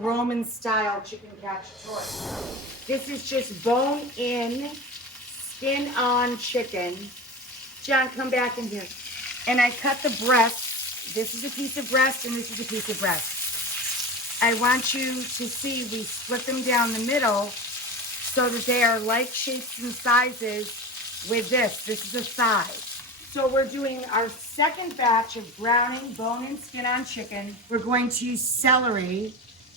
Roman-style Chicken Cacciatore. This is just bone-in, skin-on chicken. John, come back in here. And I cut the breast. This is a piece of breast, and this is a piece of breast. I want you to see we split them down the middle so that they are like shapes and sizes with this. This is a thigh. So we're doing our second batch of browning bone and skin on chicken. We're going to use celery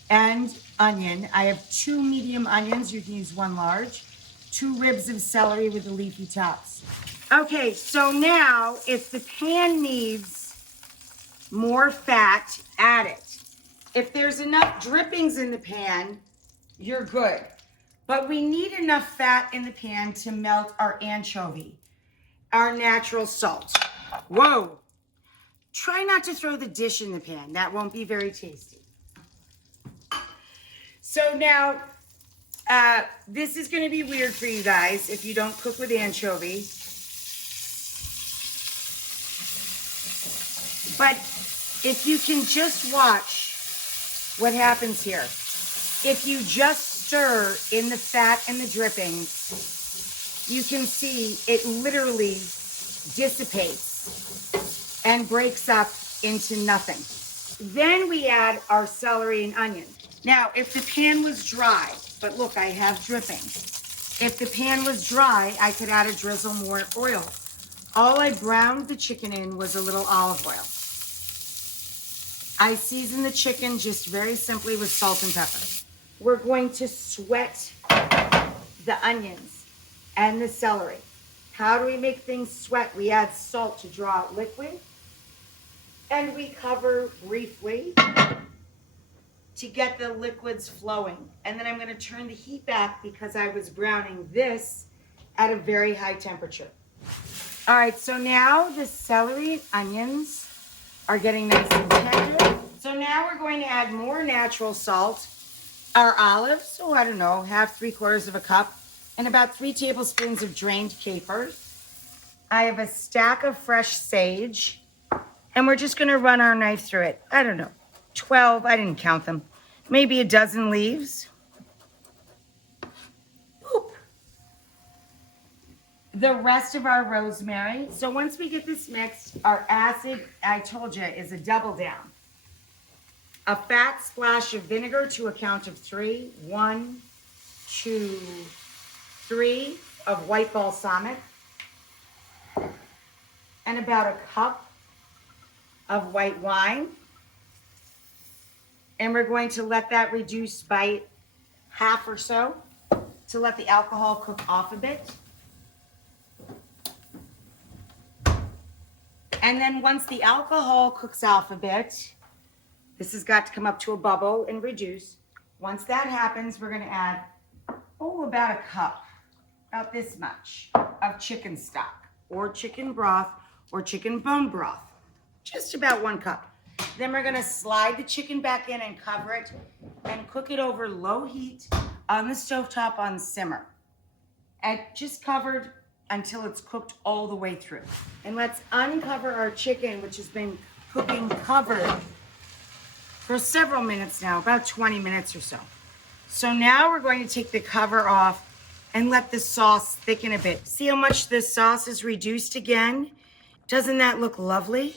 and onion. I have 2 medium onions. You can use 1 large. 2 ribs of celery with the leafy tops. Okay, so now if the pan needs more fat, add it. If there's enough drippings in the pan, you're good. But we need enough fat in the pan to melt our anchovy, our natural salt. Whoa. Try not to throw the dish in the pan. That won't be very tasty. So now, this is going to be weird for you guys if you don't cook with anchovy. But if you can just watch what happens here. If you just stir in the fat and the drippings, you can see it literally dissipates and breaks up into nothing. Then we add our celery and onion. Now, if the pan was dry, but look, I have drippings. If the pan was dry, I could add a drizzle more oil. All I browned the chicken in was a little olive oil. I season the chicken just very simply with salt and pepper. We're going to sweat the onions and the celery. How do we make things sweat? We add salt to draw out liquid, and we cover briefly to get the liquids flowing. And then I'm going to turn the heat back because I was browning this at a very high temperature. All right, so now the celery and onions are getting nice and tender. So now we're going to add more natural salt, our olives, so I don't know, half, 3/4 of a cup, and about 3 tablespoons of drained capers. I have a stack of fresh sage, and we're just gonna run our knife through it. I don't know, 12, I didn't count them, maybe a dozen leaves. Boop. The rest of our rosemary. So once we get this mixed, our acid, I told you, is a double down. A fat splash of vinegar to a count of 3. 1, 2, 3 of white balsamic. And about a cup of white wine. And we're going to let that reduce by half or so to let the alcohol cook off a bit. And then once the alcohol cooks off a bit, this has got to come up to a bubble and reduce. Once that happens, we're going to add, about a cup, about this much, of chicken stock, or chicken broth, or chicken bone broth. Just about 1 cup. Then we're going to slide the chicken back in and cover it and cook it over low heat on the stovetop on simmer. And just covered until it's cooked all the way through. And let's uncover our chicken, which has been cooking covered for several minutes now, about 20 minutes or so. So now we're going to take the cover off and let the sauce thicken a bit. See how much this sauce is reduced again? Doesn't that look lovely?